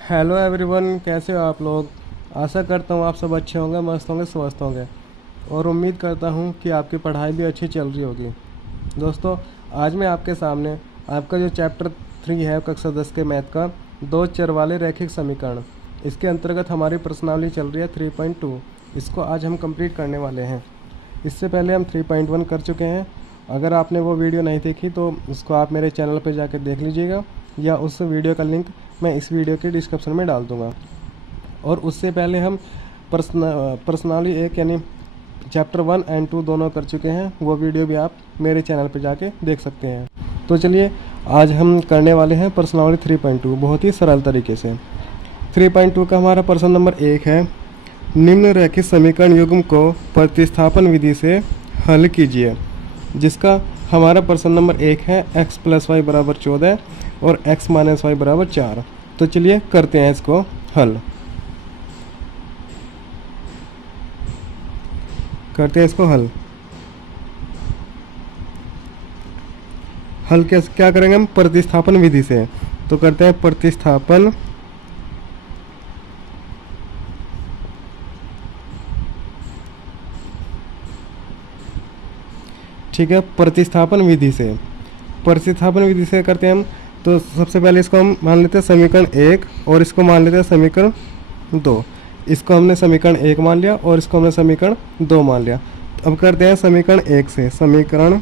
Hello everyone, कैसे हो आप लोग। आशा करता हूँ आप सब अच्छे होंगे, मस्त होंगे, स्वस्थ होंगे और उम्मीद करता हूँ कि आपकी पढ़ाई भी अच्छी चल रही होगी। दोस्तों, आज मैं आपके सामने आपका जो चैप्टर 3 है कक्षा 10 के मैथ का, दो चर वाले रैखिक समीकरण, इसके अंतर्गत हमारी प्रश्नावली चल रही है 3.2। इसको आज हम कंप्लीट करने वाले हैं। इससे पहले हम 3.1 कर चुके हैं। अगर आपने वो वीडियो नहीं देखी तो उसको आप मेरे चैनल पर जाकर देख लीजिएगा, या उस वीडियो का लिंक मैं इस वीडियो के डिस्क्रिप्शन में डाल दूँगा। और उससे पहले हम पर्सनाली एक यानी चैप्टर 1 एंड 2 दोनों कर चुके हैं। वो वीडियो भी आप मेरे चैनल पर जाके देख सकते हैं। तो चलिए, आज हम करने वाले हैं पर्सनावली 3.2 बहुत ही सरल तरीके से। 3.2 का हमारा प्रश्न नंबर 1 है, निम्न रैखिक समीकरण युग्म को प्रतिस्थापन विधि से हल कीजिए। जिसका हमारा प्रश्न नंबर 1 है x + y = 14 और x - y = 4। तो चलिए करते हैं इसको हल। हल क्या करेंगे हम, प्रतिस्थापन विधि से। तो करते हैं प्रतिस्थापन ठीक है, प्रतिस्थापन विधि से करते हैं हम। तो सबसे पहले इसको हम मान लेते हैं समीकरण 1 और इसको मान लेते हैं समीकरण 2। इसको हमने समीकरण 1 मान लिया और इसको हमने समीकरण 2 मान लिया। अब करते हैं समीकरण 1 से। समीकरण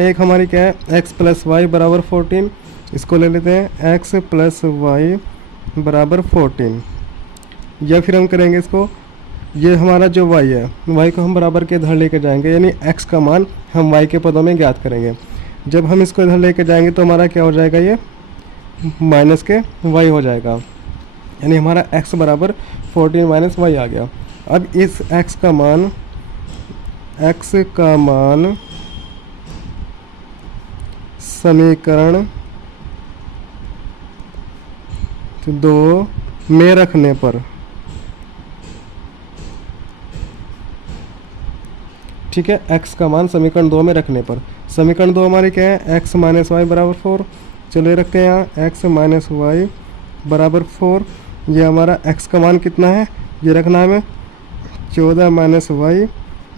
1 हमारी क्या है, x + y = 14। इसको ले लेते हैं x + y = 14। या फिर हम करेंगे इसको, ये हमारा जो y है, y को हम बराबर के इधर लेके जाएंगे, यानी x का मान हम y के पदों में ज्ञात करेंगे। जब हम इसको इधर लेके जाएंगे तो हमारा क्या हो जाएगा, ये माइनस के y हो जाएगा, यानी हमारा x = 14 - y आ गया। अब इस x का मान समीकरण 2 में रखने पर, ठीक है, x का मान समीकरण 2 में रखने पर, समीकरण 2 हमारी क्या है, x - y = 4। चलिए रखते हैं यहाँ x - y = 4। ये हमारा x का मान कितना है, ये रखना है हमें 14 - y,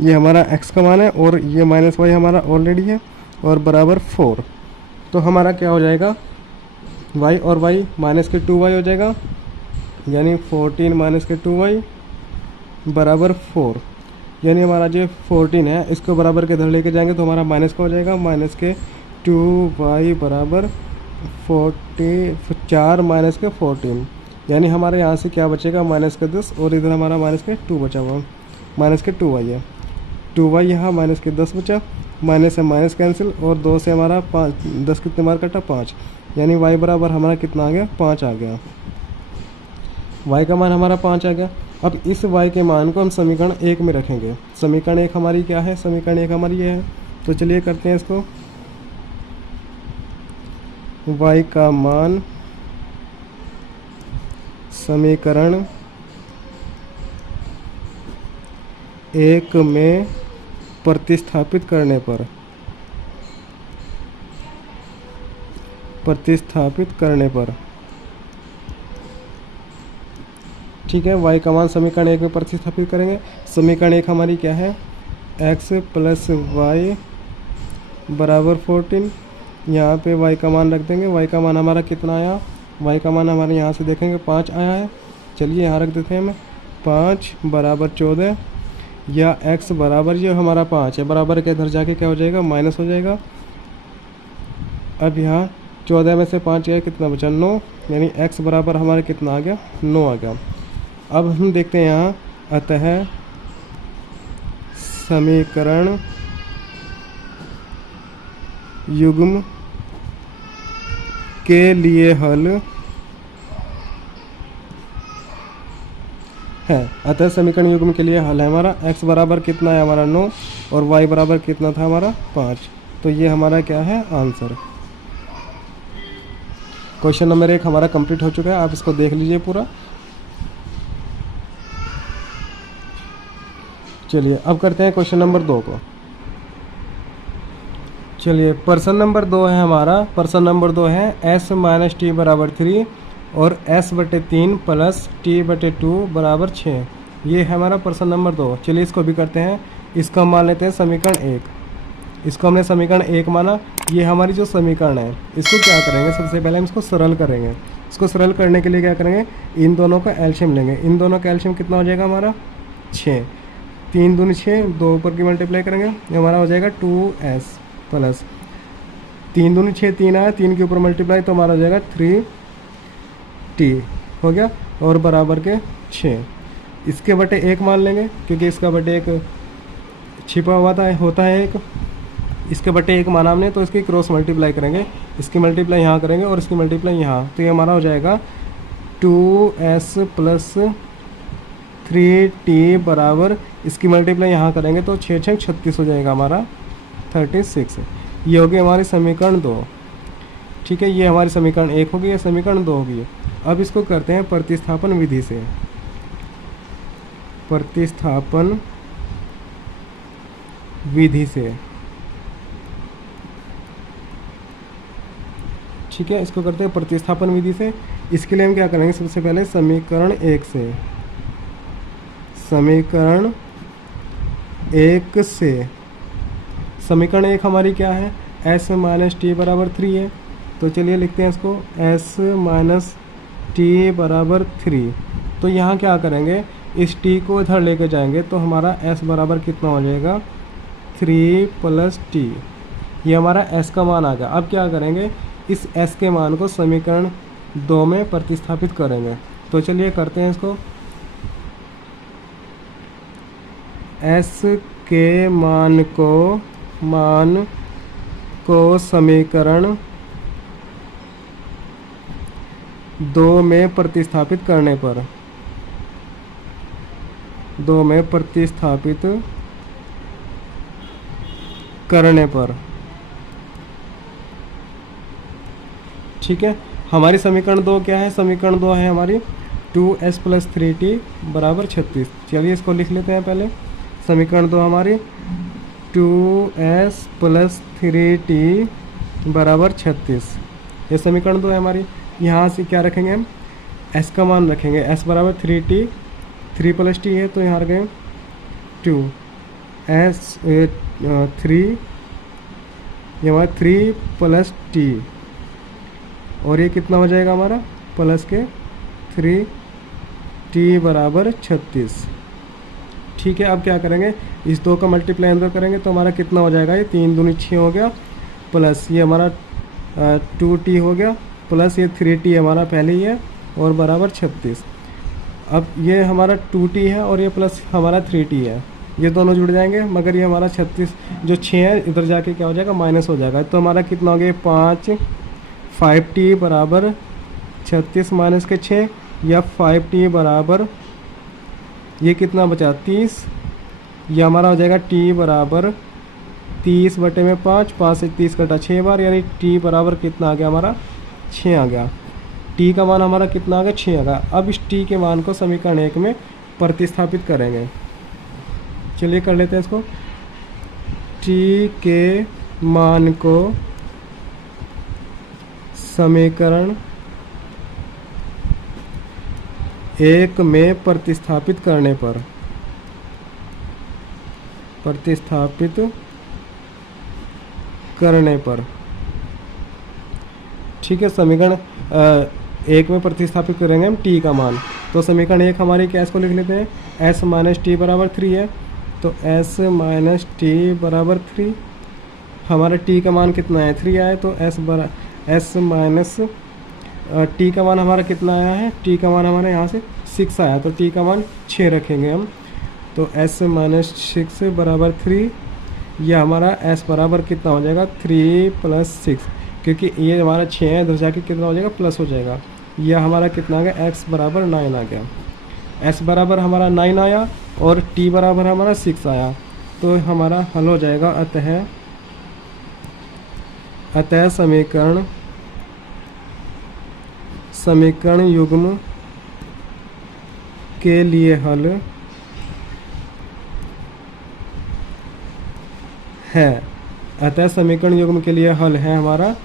ये हमारा x का मान है और ये -y हमारा ऑलरेडी है और बराबर 4। तो हमारा क्या हो जाएगा, y और y -2y हो जाएगा, यानी 14 - 2y = 4। यानी हमारा जो 14 है इसको बराबर के इधर लेके जाएंगे तो हमारा माइनस का हो जाएगा, -2y = 4 - 14। यानी हमारे यहाँ से क्या बचेगा, -10 और इधर हमारा -2 बचा हुआ, -2y है। 2y यहाँ -10 बचा, माइनस से माइनस कैंसिल और 2 से हमारा 5, 10 कितने बार कटा, 5। यानी y बराबर हमारा कितना आ गया, 5 आ गया। y का मान हमारा 5 आ गया। अब इस y के मान को हम समीकरण 1 में रखेंगे। समीकरण 1 हमारी क्या है, समीकरण 1 हमारी ये है। तो चलिए करते हैं इसको। y का मान समीकरण 1 में प्रतिस्थापित करने पर, ठीक है, y का मान समीकरण 1 में प्रतिस्थापित करेंगे। समीकरण 1 हमारी क्या है, x + y = 14। यहाँ पे y का मान रख देंगे। y का मान हमारा कितना आया, y का मान हमारे यहाँ से देखेंगे 5 आया है। चलिए यहाँ रख देते हैं हमें 5 = 14, या x बराबर, ये हमारा 5 है, बराबर के इधर जाके क्या हो जाएगा, माइनस हो जाएगा। अब यहाँ 14 में से 5 गया, कितना बचा, 9, यानी x बराबर हमारे कितना आ गया, 9 आ गया। अब हम देखते हैं यहाँ, अतः समीकरण युग्म के लिए हल है। अतः समीकरण युग्म के लिए हल है हमारा, x बराबर कितना है हमारा 9 और y बराबर कितना था हमारा 5। तो ये हमारा क्या है, आंसर। क्वेश्चन नंबर 1 हमारा कंप्लीट हो चुका है, आप इसको देख लीजिए पूरा। चलिए अब करते हैं क्वेश्चन नंबर 2 को। चलिए प्रश्न नंबर 2 है हमारा। प्रश्न नंबर 2 है s माइनस टी बराबर 3 और s बटे 3 प्लस टी बटे 2 बराबर 6। ये है हमारा प्रश्न नंबर 2। चलिए इसको भी करते हैं। इसको हम मान लेते हैं समीकरण 1। इसको हमने समीकरण 1 माना। ये हमारी जो समीकरण है इसको क्या करेंगे, सबसे पहले हम इसको सरल करेंगे। इसको सरल करने के लिए क्या करेंगे, इन दोनों का एलशियम लेंगे। इन दोनों का एलशियम कितना हो जाएगा हमारा 6। 3 दूनी 6, 2 ऊपर की मल्टीप्लाई करेंगे, ये हमारा हो जाएगा 2s प्लस 3 दूनी 6, 3 आया, 3 के ऊपर मल्टीप्लाई तो हमारा हो जाएगा 3t हो गया और बराबर के 6। इसके बटे 1 मान लेंगे क्योंकि इसका बटे 1 छिपा हुआ होता है 1। इसके बटे 1 माना हमने तो इसकी क्रॉस मल्टीप्लाई करेंगे। इसकी मल्टीप्लाई यहाँ करेंगे और इसकी मल्टीप्लाई यहाँ, तो ये हमारा हो जाएगा 2s प्लस 3t बराबर, इसकी मल्टीप्लाई यहाँ करेंगे तो 6 6 36 हो जाएगा हमारा 36। ये होगी हमारी समीकरण 2। ठीक है, ये हमारी समीकरण 1 होगी, ये समीकरण 2 होगी। अब इसको करते हैं प्रतिस्थापन विधि से। प्रतिस्थापन विधि से, ठीक है, इसको करते हैं प्रतिस्थापन विधि से। इसके लिए हम क्या करेंगे, सबसे पहले समीकरण 1 से, समीकरण 1 से, समीकरण 1 हमारी क्या है, s माइनस टी बराबर 3 है। तो चलिए लिखते हैं इसको s माइनस टी बराबर 3। तो यहाँ क्या करेंगे, इस t को इधर लेके जाएंगे तो हमारा s बराबर कितना हो जाएगा 3 प्लस टी। ये हमारा s का मान आ गया। अब क्या करेंगे, इस s के मान को समीकरण 2 में प्रतिस्थापित करेंगे। तो चलिए करते हैं इसको। s के मान को समीकरण 2 में प्रतिस्थापित करने पर, 2 में प्रतिस्थापित करने पर, ठीक है, हमारी समीकरण 2 क्या है, समीकरण 2 है हमारी 2s प्लस 3t बराबर 36। चलिए इसको लिख लेते हैं पहले। समीकरण 2 हमारी 2s प्लस 3t बराबर 36। ये समीकरण 2 है हमारी। यहाँ से क्या रखेंगे हम, s का मान रखेंगे, s बराबर 3t, 3 प्लस t है तो यहाँ रखेंगे 2s 3, ये हमारा 3 प्लस t और ये कितना हो जाएगा हमारा प्लस के 3t बराबर 36। ठीक है, अब क्या करेंगे, इस 2 का मल्टीप्लाई अंदर करेंगे तो हमारा कितना हो जाएगा, ये 3 दूनी 6 हो गया, प्लस ये हमारा 2t हो गया, प्लस ये 3t हमारा पहले ही है और बराबर 36। अब ये हमारा 2t है और ये प्लस हमारा 3t है, ये दोनों जुड़ जाएंगे, मगर ये हमारा 36 जो 6 है इधर जाके क्या हो जाएगा माइनस हो जाएगा। तो हमारा कितना हो गया 5t बराबर 36 माइनस के 6 या 5t बराबर ये कितना बचा 30। यह हमारा हो जाएगा t बराबर 30 बटे में 5, 5 से 30 कटा 6 बार, यानी t बराबर कितना आ गया हमारा 6 आ गया। t का मान हमारा कितना आ गया 6 आ गया। अब इस t के मान को समीकरण 1 में प्रतिस्थापित करेंगे। चलिए कर लेते हैं इसको। t के मान को समीकरण 1 में प्रतिस्थापित करने पर, ठीक है, समीकरण 1 में प्रतिस्थापित करेंगे हम t का मान। तो समीकरण 1 हमारी क्या, इसको लिख लेते हैं s माइनस टी बराबर 3 है, तो s माइनस टी बराबर 3। हमारा t का मान कितना है 3 आया, तो s माइनस t का मान हमारा कितना आया है, t का मान हमारा यहाँ से 6 आया, तो t का मान 6 रखेंगे हम। तो s माइनस 6 बराबर 3, यह हमारा s बराबर कितना हो जाएगा 3 प्लस 6, क्योंकि ये हमारा 6 है, इधर जाके कितना हो जाएगा प्लस हो जाएगा। यह हमारा कितना आ गया x बराबर 9 आ गया। s बराबर हमारा 9 आया और t बराबर हमारा 6 आया, तो हमारा हल हो जाएगा। अतः समीकरण युग्म के लिए हल है अतः समीकरण युग्म के लिए हल है हमारा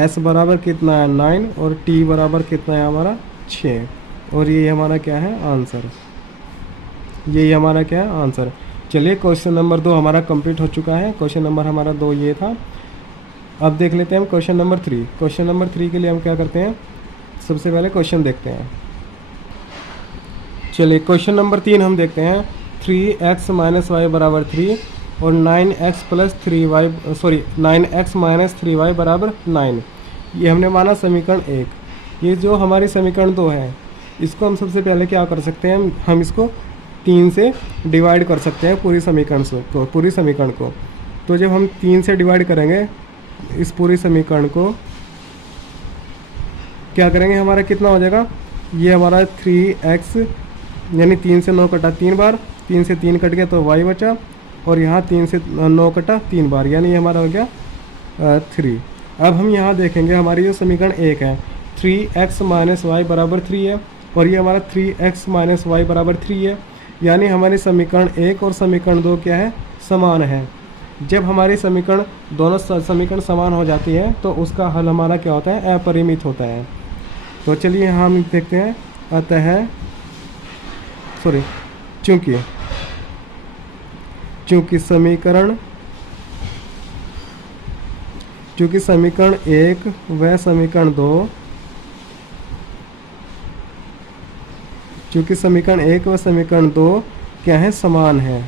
s बराबर कितना है 9 और t बराबर कितना है हमारा 6 और ये हमारा क्या है आंसर। ये हमारा क्या है आंसर। चलिए क्वेश्चन नंबर 2 हमारा कंप्लीट हो चुका है। क्वेश्चन नंबर हमारा 2 ये था। अब देख लेते हैं हम क्वेश्चन नंबर 3। क्वेश्चन नंबर 3 के लिए हम क्या करते हैं, सबसे पहले क्वेश्चन देखते हैं। चलिए क्वेश्चन नंबर 3 हम देखते हैं। 3x माइनस वाई बराबर 3 और 9x plus 3y 9x minus 3y बराबर 9। ये हमने माना समीकरण 1। ये जो हमारी समीकरण 2 है, इसको हम सबसे पहले क्या कर सकते हैं, हम इसको 3 से डिवाइड कर सकते हैं पूरी समीकरण को। तो जब हम 3 से डिवाइड करेंगे इस पूरी समीकरण को, क्या करेंगे, हमारा कितना हो जाएगा, ये हमारा 3x यानी 3 से 9 कटा 3 बार, 3 से 3 कट गया तो y बचा, और यहाँ 3 से 9 कटा 3 बार, यानी ये हमारा हो गया 3। अब हम यहाँ देखेंगे हमारी जो समीकरण 1 है 3x माइनस वाई बराबर 3 है, और ये हमारा 3x माइनस वाई बराबर 3 है, यानी हमारी समीकरण 1 और समीकरण 2 क्या है, समान है। जब हमारी दोनों समीकरण समान हो जाती है तो उसका हल हमारा क्या होता है, अपरिमित होता है। तो चलिए हम देखते हैं। चूँकि समीकरण 1 व समीकरण 2 चूँकि समीकरण 1 व समीकरण 2 क्या है, समान है।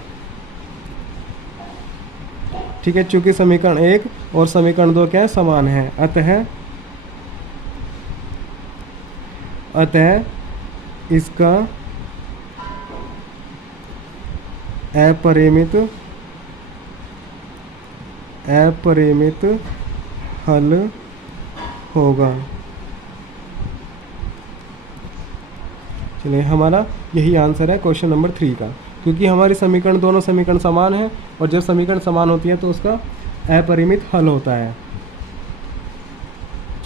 ठीक है, चूँकि समीकरण 1 और समीकरण 2 क्या है, समान है, अतः इसका अपरिमित हल होगा। चलिए हमारा यही आंसर है क्वेश्चन नंबर 3 का, क्योंकि हमारी दोनों समीकरण समान हैं, और जब समीकरण समान होती है तो उसका अपरिमित हल होता है।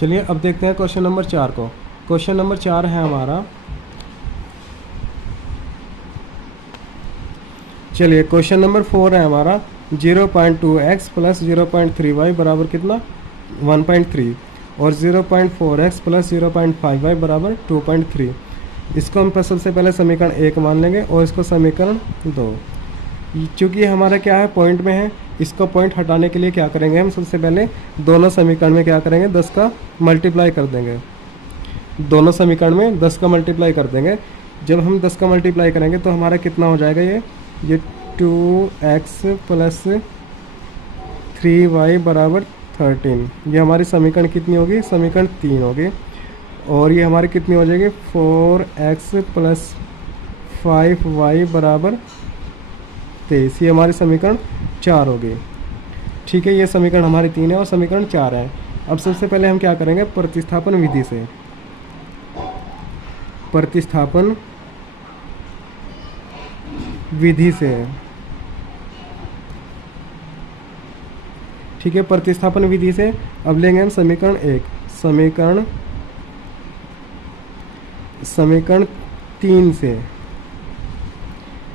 चलिए अब देखते हैं क्वेश्चन नंबर 4 को। क्वेश्चन नंबर 4 है हमारा, चलिए क्वेश्चन नंबर 4 है हमारा 0.2x प्लस 0.3y बराबर कितना 1.3 और 0.4x प्लस 0.5y बराबर 2.3। इसको हम सबसे पहले समीकरण 1 मान लेंगे और इसको समीकरण 2। चूँकि हमारा क्या है, पॉइंट में है, इसको पॉइंट हटाने के लिए क्या करेंगे, हम सबसे पहले दोनों समीकरण में क्या करेंगे, 10 का मल्टीप्लाई कर देंगे। दोनों समीकरण में 10 का मल्टीप्लाई कर देंगे। जब हम 10 का मल्टीप्लाई करेंगे तो हमारा कितना हो जाएगा, ये 2x प्लस 3y बराबर 13। ये हमारी समीकरण कितनी होगी, समीकरण 3 होगी। और ये हमारी कितनी हो जाएगी, 4x प्लस 5y बराबर 23। ये हमारी समीकरण 4 होगी। ठीक है, ये समीकरण हमारी 3 है और समीकरण 4 है। अब सबसे पहले हम क्या करेंगे, प्रतिस्थापन विधि से ठीक है, प्रतिस्थापन विधि से अब लेंगे हम समीकरण 1, समीकरण 3 से।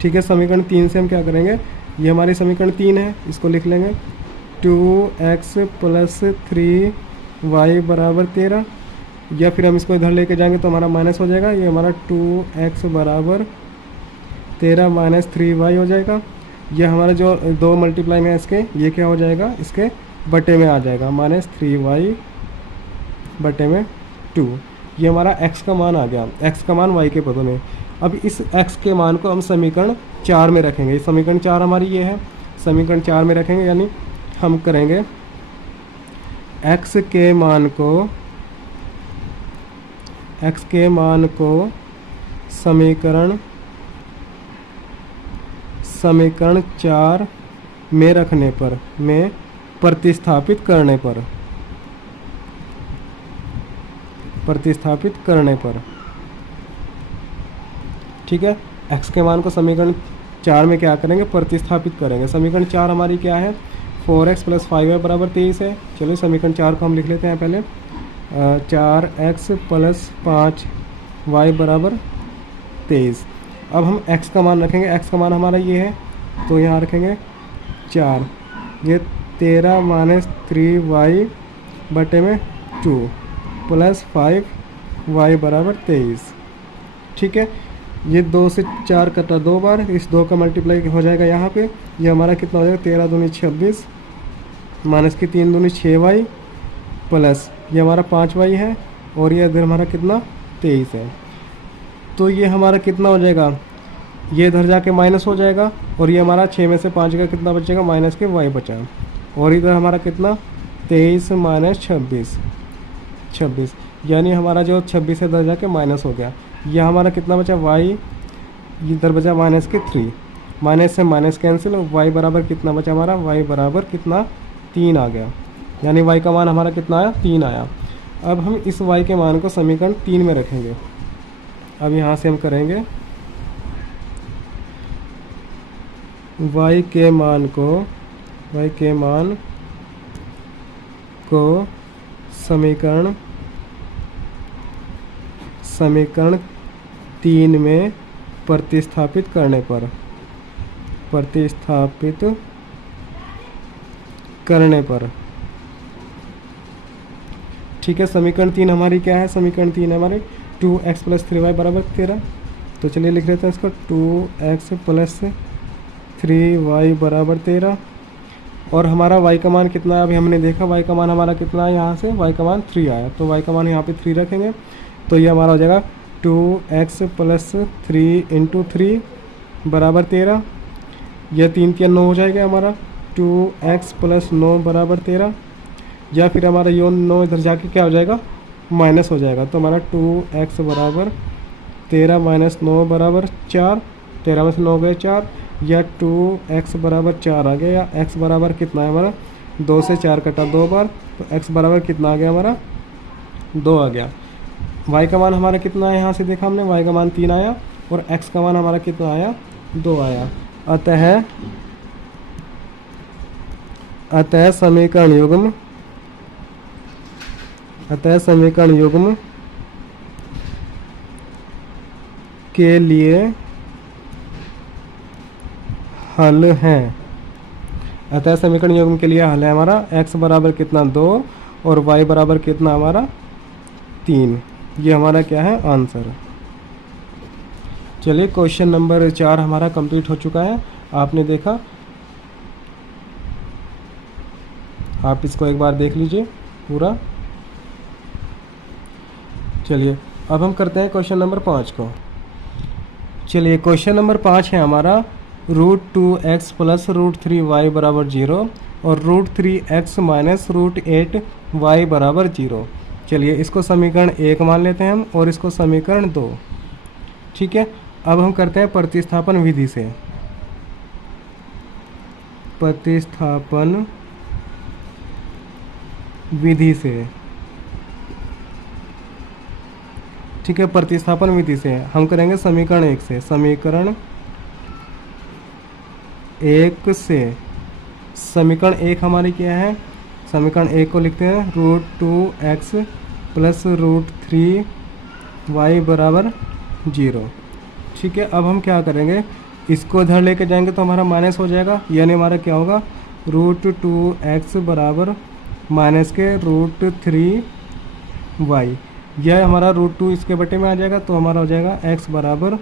ठीक है, समीकरण 3 से हम क्या करेंगे, ये हमारी समीकरण 3 है, इसको लिख लेंगे 2x प्लस 3y बराबर 13, या फिर हम इसको इधर लेके जाएंगे तो हमारा माइनस हो जाएगा। ये हमारा 2x बराबर 13 माइनस 3y हो जाएगा। यह हमारा जो 2 मल्टीप्लाई है इसके, ये क्या हो जाएगा, इसके बटे में आ जाएगा, माइनस 3y बटे में 2। ये हमारा x का मान आ गया, x का मान y के पदों में। अब इस x के मान को हम समीकरण 4 में रखेंगे। समीकरण 4 हमारी ये है, समीकरण 4 में रखेंगे, यानी हम करेंगे x के मान को समीकरण 4 में रखने पर, में प्रतिस्थापित करने पर, ठीक है, x के मान को समीकरण 4 में क्या करेंगे, प्रतिस्थापित करेंगे। समीकरण 4 हमारी क्या है, 4x प्लस 5y बराबर 23 है। चलिए समीकरण 4 को हम लिख लेते हैं पहले, 4x प्लस 5y बराबर 23। अब हम x का मान रखेंगे, x का मान हमारा ये है, तो यहाँ रखेंगे 4, ये 13 माइनस 3y बटे में 2 प्लस 5y बराबर 23। ठीक है, ये 2 से 4 कटा 2 बार, इस 2 का मल्टीप्लाई हो जाएगा यहाँ पे। ये हमारा कितना हो जाएगा 13 दूनी 26 माइनस की 3 दूनी 6y प्लस ये हमारा 5y है और ये इधर हमारा कितना 23 है। तो ये हमारा कितना हो जाएगा, ये इधर जाके माइनस हो जाएगा और ये हमारा 6 में से 5 का कितना बचेगा माइनस के y बचा। और इधर हमारा कितना 23 माइनस 26 यानी हमारा जो 26 है इधर जाके माइनस हो गया। यह हमारा कितना बचा y, इधर बचा माइनस के 3, माइनस से माइनस कैंसिल और y बराबर कितना बचा हमारा, y बराबर कितना 3 आ गया। यानी y का मान हमारा कितना आया 3 आया। अब हम इस y के मान को समीकरण 3 में रखेंगे। अब यहाँ से हम करेंगे y के मान को समीकरण 3 में प्रतिस्थापित करने पर ठीक है। समीकरण 3 हमारी क्या है, समीकरण 3 हमारे 2x प्लस 3y बराबर 13। तो चलिए लिख लेते हैं इसको 2x प्लस 3y बराबर 13। और हमारा y का मान कितना है, अभी हमने देखा y का मान हमारा कितना है, यहाँ से y का मान 3 आया, तो y का मान यहाँ पे 3 रखेंगे। तो ये हमारा हो जाएगा 2x प्लस 3 इंटू 3 बराबर 13। यह 3 के 9 हो जाएगा हमारा 2x प्लस 9 बराबर 13। या फिर हमारा यो 9 इधर जाके क्या हो जाएगा माइनस हो जाएगा। तो हमारा 2x बराबर 13 माइनस 9 बराबर 4, 13 में से 9 गए 4, या 2x बराबर 4 आ गया। या x बराबर कितना है हमारा 2 से 4 कटा 2 बार, तो x बराबर कितना आ गया हमारा 2 आ गया। y का मान हमारा कितना है, यहाँ से देखा हमने y का मान 3 आया और x का मान हमारा कितना आया 2 आया। अतः समीकरण युग्म के लिए हल है। अतः समीकरण युग्म के लिए हल है हमारा x बराबर कितना 2 और y बराबर कितना हमारा 3। ये हमारा क्या है आंसर। चलिए क्वेश्चन नंबर 4 हमारा कंप्लीट हो चुका है। आपने देखा, आप इसको एक बार देख लीजिए पूरा। चलिए अब हम करते हैं क्वेश्चन नंबर 5 को। चलिए क्वेश्चन नंबर 5 है हमारा √2x प्लस √3y बराबर 0 और √3x माइनस √8y बराबर 0। चलिए इसको समीकरण 1 मान लेते हैं हम और इसको समीकरण 2। ठीक है, अब हम करते हैं प्रतिस्थापन विधि से। ठीक है, प्रतिस्थापन विधि से हम करेंगे समीकरण 1 से। समीकरण 1 हमारी क्या है, समीकरण 1 को लिखते हैं √2x प्लस √3y बराबर 0। ठीक है, अब हम क्या करेंगे, इसको इधर लेके जाएंगे तो हमारा माइनस हो जाएगा, यानी हमारा क्या होगा √2x बराबर माइनस के √3y। यह हमारा √2 इसके बटे में आ जाएगा, तो हमारा हो जाएगा x बराबर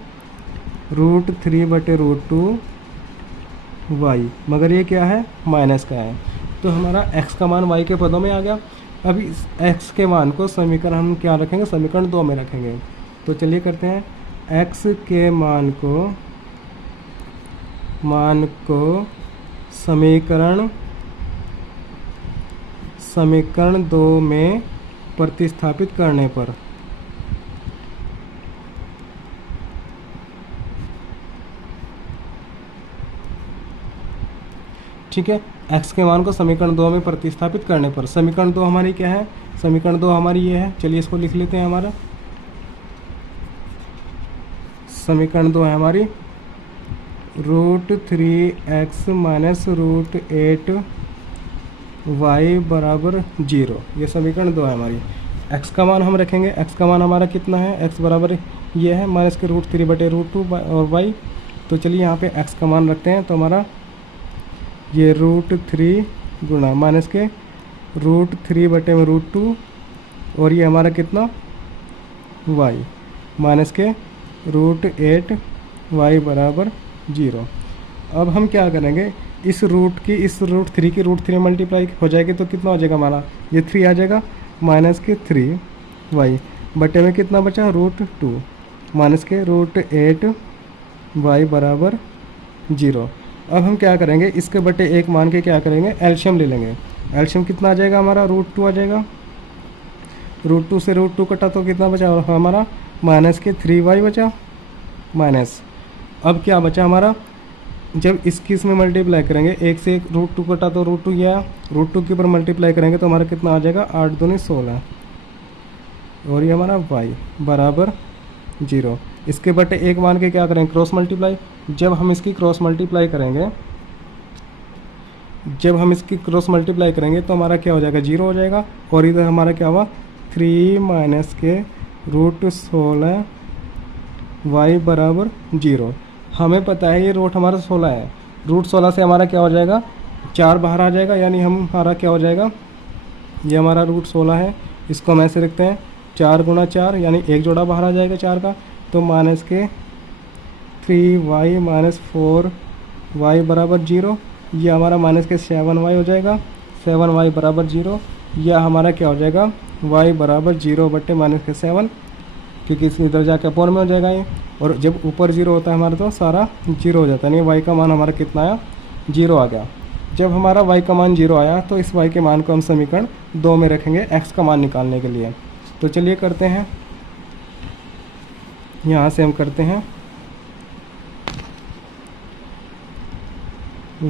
√3 बटे √2y। मगर ये क्या है माइनस का है, तो हमारा x का मान y के पदों में आ गया। अब इस x के मान को समीकरण हम क्या रखेंगे, समीकरण 2 में रखेंगे। तो चलिए करते हैं, x के मान को समीकरण 2 में प्रतिस्थापित करने पर ठीक है, x के मान को समीकरण 2 में प्रतिस्थापित करने पर समीकरण 2 हमारी क्या है, समीकरण 2 हमारी ये है। चलिए इसको लिख लेते हैं। हमारा समीकरण 2 है हमारी √3x माइनस √8y बराबर 0। ये समीकरण 2 है हमारी। x का मान हम रखेंगे, x का मान हमारा कितना है, x बराबर ये है माइनस के √3 बटे √2 और y। तो चलिए यहाँ पे x का मान रखते हैं, तो हमारा ये √3 गुणा माइनस के √3/√2 और ये हमारा कितना y माइनस के √8y बराबर 0। अब हम क्या करेंगे, इस √3 की √3 मल्टीप्लाई हो जाएगी तो कितना हो जाएगा हमारा, ये 3 आ जाएगा माइनस के 3y बटे में कितना बचा √2 माइनस के √8y बराबर 0। अब हम क्या करेंगे, इसके बटे 1 मान के क्या करेंगे, एलसीएम ले लेंगे। एलसीएम कितना आ जाएगा हमारा, √2 आ जाएगा। √2 से √2 कटा तो कितना बचा हमारा, माइनस के 3y बचा माइनस। अब क्या बचा हमारा, जब इसकी इसमें मल्टीप्लाई करेंगे, 1 से √2 कटा तो √2 गया, √2 के ऊपर मल्टीप्लाई करेंगे तो हमारा कितना आ जाएगा 8 दूनी 16 और ये हमारा y बराबर 0। इसके बटे 1 मान के क्या करेंगे, क्रॉस मल्टीप्लाई। जब हम इसकी क्रॉस मल्टीप्लाई करेंगे तो हमारा क्या हो जाएगा, 0 हो जाएगा। और इधर हमारा क्या हुआ, 3 माइनस के √16y बराबर 0। हमें पता है ये रूट हमारा 16 है, √16 से हमारा क्या हो जाएगा, 4 बाहर आ जाएगा, यानी हमारा क्या हो जाएगा, ये हमारा √16 है, इसको हम ऐसे रखते हैं 4 गुणा 4 यानी 1 जोड़ा बाहर आ जाएगा 4 का, तो माइनस के 3y माइनस 4y बराबर 0। ये हमारा माइनस के 7y हो जाएगा, 7y बराबर 0। यह हमारा क्या हो जाएगा, y बराबर 0 बटे माइनस के 7, क्योंकि इस इधर जाके अपॉन में हो जाएगा ये। और जब ऊपर 0 होता है हमारा तो सारा 0 हो जाता है, यानी y का मान हमारा कितना आया, 0 आ गया। जब हमारा y का मान 0 आया तो इस y के मान को हम समीकरण 2 में रखेंगे x का मान निकालने के लिए। तो चलिए करते हैं, यहाँ से हम करते हैं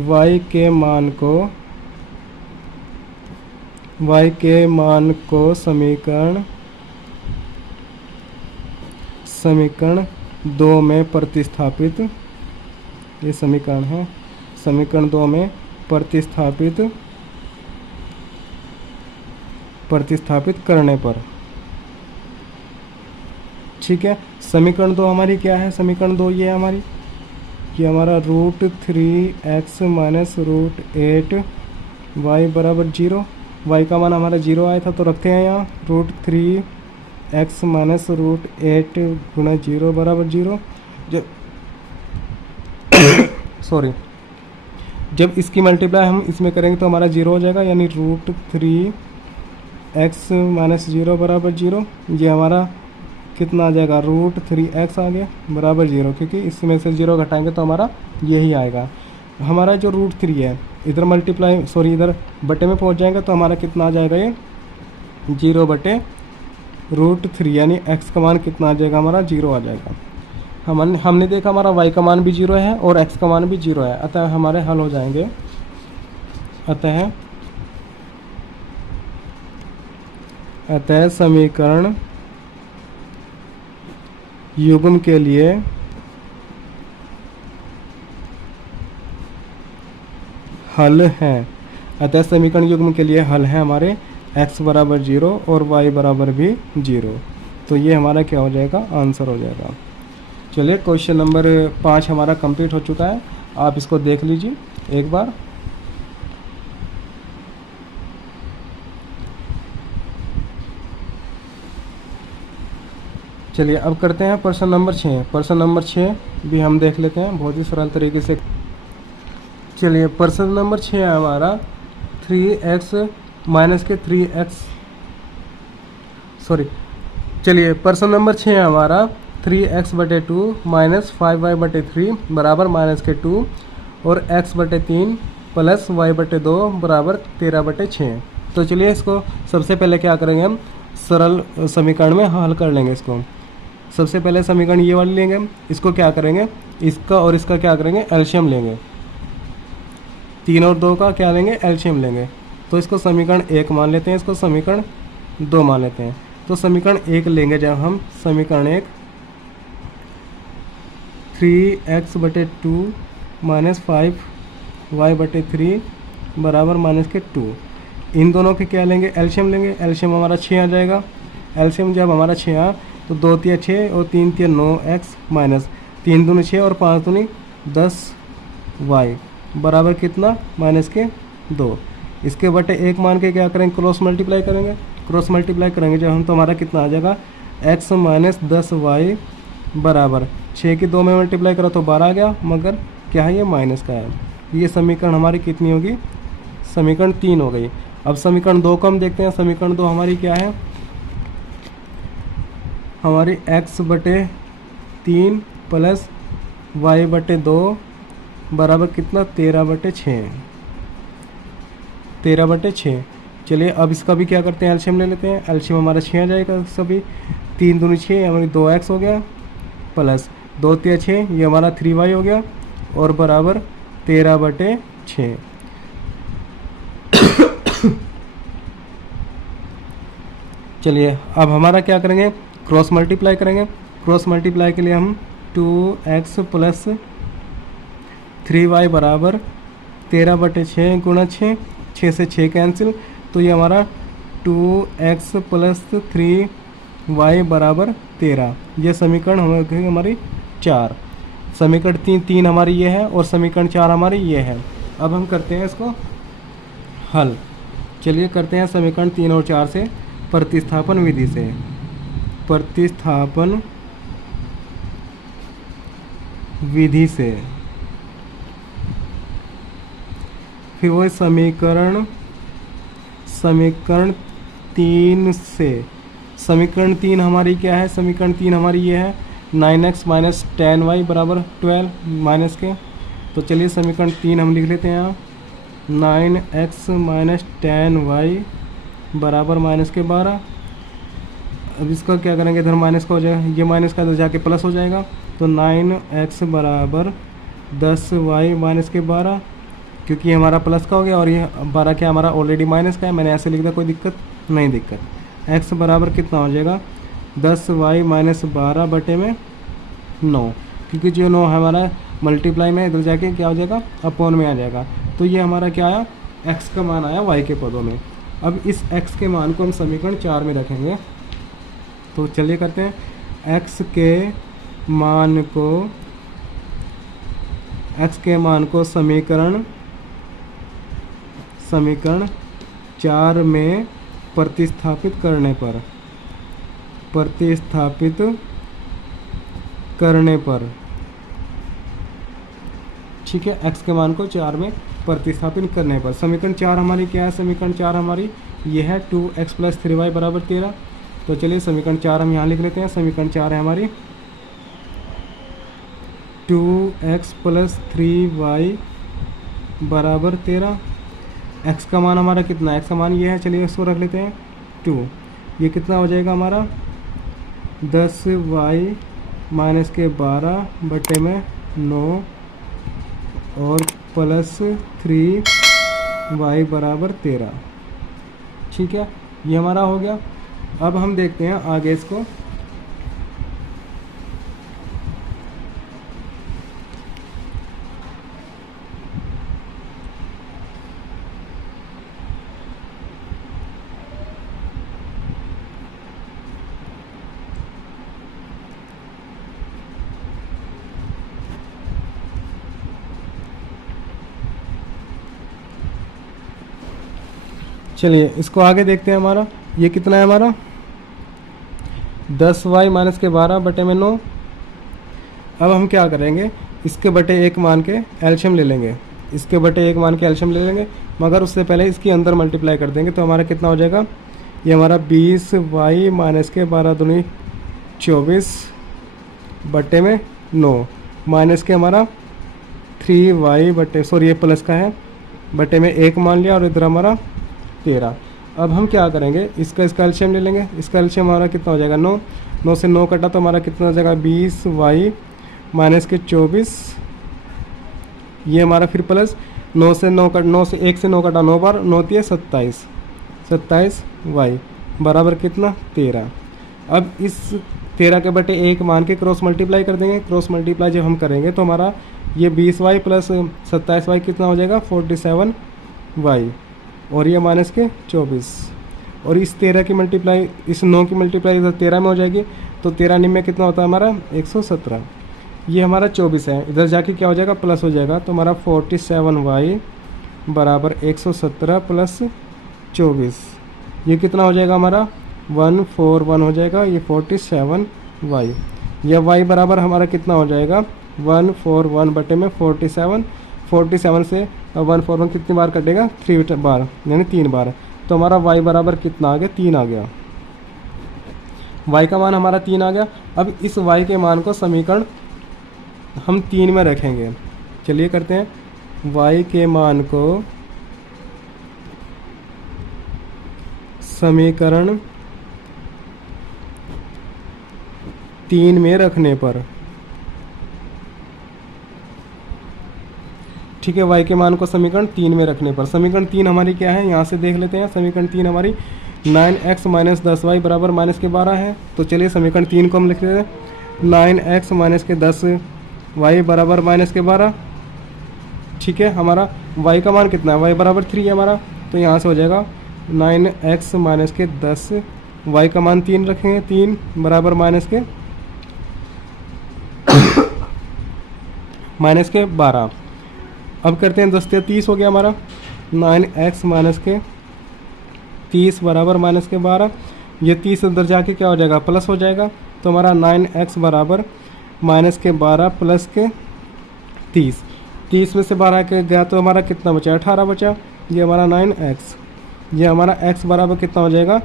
y के मान को समीकरण 2 में प्रतिस्थापित, ये समीकरण है, समीकरण 2 में प्रतिस्थापित करने पर, ठीक है। समीकरण 2 हमारी क्या है, समीकरण 2 ये है हमारी, कि हमारा √3x माइनस √8y बराबर 0। y का मान हमारा 0 आया था तो रखते हैं यहाँ √3x माइनस √8 गुणा 0 बराबर 0। जब इसकी मल्टीप्लाई हम इसमें करेंगे तो हमारा 0 हो जाएगा, यानी √3x माइनस 0 बराबर 0। ये हमारा कितना आ जाएगा, √3x आ गया बराबर 0, क्योंकि इसमें से 0 घटाएंगे तो हमारा यही आएगा। हमारा जो √3 है इधर इधर बटे में पहुंच जाएगा तो हमारा कितना आ जाएगा, ये 0 बटे √3, यानी x का मान कितना आ जाएगा हमारा, 0 आ जाएगा। हमने देखा हमारा y का मान भी 0 है और x का मान भी 0 है, अतः हमारे हल हो जाएंगे। अतः समीकरण युग्म के लिए हल हैं। अतः समीकरण युग्म के लिए हल है हमारे x बराबर 0 और y बराबर भी 0। तो ये हमारा क्या हो जाएगा, आंसर हो जाएगा। चलिए क्वेश्चन नंबर 5 हमारा कंप्लीट हो चुका है, आप इसको देख लीजिए एक बार। चलिए अब करते हैं प्रश्न नंबर 6। प्रश्न नंबर 6 भी हम देख लेते हैं बहुत ही सरल तरीके से। चलिए प्रश्न नंबर 6 है हमारा 3x माइनस के 3x चलिए प्रश्न नंबर 6 है हमारा 3x बटे 2 माइनस 5y बटे 3 बराबर माइनस के 2 और x बटे 3 प्लस y बटे 2 बराबर 13 बटे 6। तो चलिए इसको सबसे पहले क्या करेंगे, हम सरल समीकरण में हल कर लेंगे इसको। सबसे पहले समीकरण ये वाली लेंगे, इसको क्या करेंगे, इसका और इसका क्या करेंगे, एलसीएम लेंगे। 3 और 2 का क्या लेंगे, एलसीएम लेंगे। तो इसको समीकरण 1 मान लेते हैं, इसको समीकरण 2 मान लेते हैं। तो समीकरण 1 लेंगे जब हम, समीकरण 1 3x बटे 2 माइनस 5y बटे 3 बराबर माइनस के 2। इन दोनों के क्या लेंगे, एलसीएम लेंगे। एलसीएम हमारा 6 आ जाएगा। एलसीएम जब हमारा 6 आ तो 2 3 6 और 3 3 9x माइनस 3 दूनी 6 और 5 दूनी 10y बराबर कितना, माइनस के 2। इसके बटे 1 मान के क्या करेंगे, क्रॉस मल्टीप्लाई करेंगे। क्रॉस मल्टीप्लाई करेंगे जब हम, तो हमारा कितना आ जाएगा, x माइनस 10y बराबर 6 की 2 में मल्टीप्लाई करो तो 12 आ गया, मगर क्या है, ये माइनस का है। ये समीकरण हमारी कितनी होगी, समीकरण 3 हो गई। अब समीकरण 2 को हम देखते हैं। समीकरण 2 हमारी क्या है, हमारी x बटे 3 प्लस y बटे 2 बराबर कितना, 13 बटे 6, 13 बटे 6। चलिए अब इसका भी क्या करते हैं, एलसीएम ले लेते हैं। एलसीएम हमारा 6 आ जाएगा, सभी 3 दूनी 6, हमारी 2x हो गया प्लस 2 3 6, ये हमारा 3y हो गया और बराबर 13 बटे 6। चलिए अब हमारा क्या करेंगे, क्रॉस मल्टीप्लाई करेंगे। क्रॉस मल्टीप्लाई के लिए हम 2x प्लस 3y बराबर 13 बटे 6 गुणा 6, 6 से 6 कैंसिल, तो ये हमारा 2x प्लस 3y बराबर 13। ये समीकरण हमारी 4। समीकरण 3 हमारी ये है और समीकरण 4 हमारी ये है। अब हम करते हैं इसको हल। चलिए करते हैं समीकरण 3 और 4 से प्रतिस्थापन विधि से। प्रतिस्थापन विधि से फिर वही समीकरण 3 से। समीकरण 3 हमारी क्या है, समीकरण 3 हमारी ये है 9x माइनस 10y बराबर 12 माइनस के। तो चलिए समीकरण 3 हम लिख लेते हैं यहाँ, 9x माइनस 10y बराबर माइनस के 12। अब इसका क्या करेंगे, इधर माइनस का हो जाएगा, ये माइनस का इधर जाके प्लस हो जाएगा, तो 9x बराबर 10y माइनस के 12, क्योंकि ये हमारा प्लस का हो गया और ये 12 क्या हमारा ऑलरेडी माइनस का है, मैंने ऐसे लिख दिया, कोई दिक्कत नहीं दिक्कत। x बराबर कितना हो जाएगा, 10y माइनस 12 बटे में 9, क्योंकि जो 9 हमारा मल्टीप्लाई में इधर जाके क्या हो जाएगा, अपॉन में आ जाएगा। तो ये हमारा क्या आया, x का मान आया y के पदों में। अब इस x के मान को हम समीकरण 4 में रखेंगे। तो चलिए करते हैं, x के मान को समीकरण 4 में प्रतिस्थापित करने पर ठीक है, x के मान को 4 में प्रतिस्थापित करने पर समीकरण 4 हमारी क्या है, समीकरण 4 हमारी ये है 2x प्लस 3y बराबर 13। तो चलिए समीकरण 4 हम यहाँ लिख लेते हैं। समीकरण 4 है हमारी 2x प्लस 3y बराबर 13। x का मान हमारा कितना है, x का मान ये है, चलिए इसको रख लेते हैं 2। ये कितना हो जाएगा हमारा 10y माइनस के 12 बटे में 9 और प्लस 3y बराबर 13। ठीक है, ये हमारा हो गया। अब हम देखते हैं आगे इसको। चलिए इसको आगे देखते हैं। हमारा ये कितना है, हमारा 10y माइनस के 12 बटे में 9। अब हम क्या करेंगे, इसके बटे 1 मान के एलसीएम ले लेंगे, इसके बटे 1 मान के एलसीएम ले लेंगे, मगर उससे पहले इसके अंदर मल्टीप्लाई कर देंगे। तो हमारा कितना हो जाएगा, ये हमारा 20y माइनस के 12 दूनी 24 बटे में 9 माइनस के हमारा 3y बटे, सॉरी ये प्लस का है, बटे में 1 मान लिया और इधर हमारा 13। अब हम क्या करेंगे, इसका एलसीएम ले लेंगे। इसका एलसीएम हमारा कितना हो जाएगा 9, 9 से 9 कटा तो हमारा कितना हो जाएगा 20y माइनस के 24, ये हमारा फिर प्लस 9 से 9 कट 9 से 1 से 9 कटा 9 बार 9 दिए 27, 27y बराबर कितना 13। अब इस 13 के बटे 1 मान के क्रॉस मल्टीप्लाई कर देंगे। क्रॉस मल्टीप्लाई जब हम करेंगे तो हमारा ये 20y प्लस 27y कितना हो जाएगा 47y और ये माइनस के 24, और इस 13 की मल्टीप्लाई इस 9 की मल्टीप्लाई इधर 13 में हो जाएगी, तो 13 निम में कितना होता है हमारा 117, ये हमारा 24 है, इधर जाके क्या हो जाएगा प्लस हो जाएगा, तो हमारा 47y बराबर 117 प्लस 24, ये कितना हो जाएगा हमारा 141 हो जाएगा, ये 47y। यह y बराबर हमारा कितना हो जाएगा 141 बटे में 47, 47 से 141 कितनी बार कटेगा 3 बार यानी 3 बार, तो हमारा y बराबर कितना आ गया 3 आ गया। y का मान हमारा 3 आ गया। अब इस y के मान को समीकरण हम 3 में रखेंगे। चलिए करते हैं, y के मान को समीकरण 3 में रखने पर, ठीक है, y के मान को समीकरण 3 में रखने पर, समीकरण 3 हमारी क्या है यहाँ से देख लेते हैं। समीकरण 3 हमारी 9x माइनस 10y बराबर माइनस के 12 है। तो चलिए समीकरण 3 को हम लिख लेते हैं 9x माइनस के 10y बराबर माइनस के 12। ठीक है, हमारा y का मान कितना है, y बराबर 3 है हमारा, तो यहाँ से हो जाएगा 9x माइनस के 10, y का मान 3 रखेंगे, 3 बराबर माइनस के 12। अब करते हैं 10 से 30 हो गया हमारा, 9x माइनस के 30 बराबर माइनस के 12, ये 30 अंदर जाके क्या हो जाएगा प्लस हो जाएगा, तो हमारा 9x बराबर माइनस के 12 प्लस के 30, 30 में से 12 के गया तो हमारा कितना बचा 18 बचा, ये हमारा 9x, ये हमारा x बराबर कितना हो जाएगा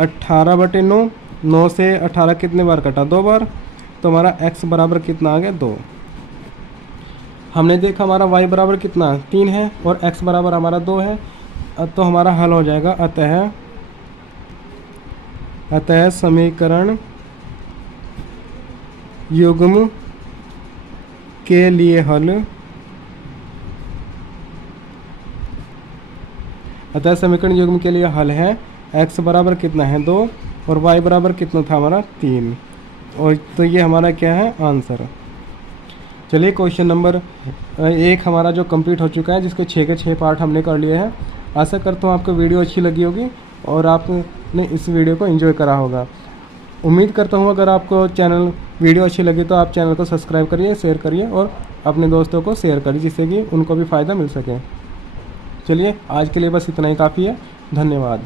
18 बटे 9, 9 से 18 कितने बार कटा 2 बार, तो हमारा x बराबर कितना आ गया 2। हमने देखा हमारा y बराबर कितना 3 है और x बराबर हमारा 2 है, तो हमारा हल हो जाएगा अतः समीकरण युग्म के लिए हल, अतः समीकरण युग्म के लिए हल है x बराबर कितना है 2 और y बराबर कितना था हमारा 3, और तो ये हमारा क्या है आंसर। चलिए क्वेश्चन नंबर 1 हमारा जो कंप्लीट हो चुका है, जिसके 6 के 6 पार्ट हमने कर लिए हैं। आशा करता हूँ आपको वीडियो अच्छी लगी होगी और आपने इस वीडियो को एंजॉय करा होगा। उम्मीद करता हूँ अगर आपको वीडियो अच्छी लगी तो आप चैनल को सब्सक्राइब करिए, शेयर करिए और अपने दोस्तों को शेयर करिए, जिससे कि उनको भी फ़ायदा मिल सके। चलिए आज के लिए बस इतना ही काफ़ी है, धन्यवाद।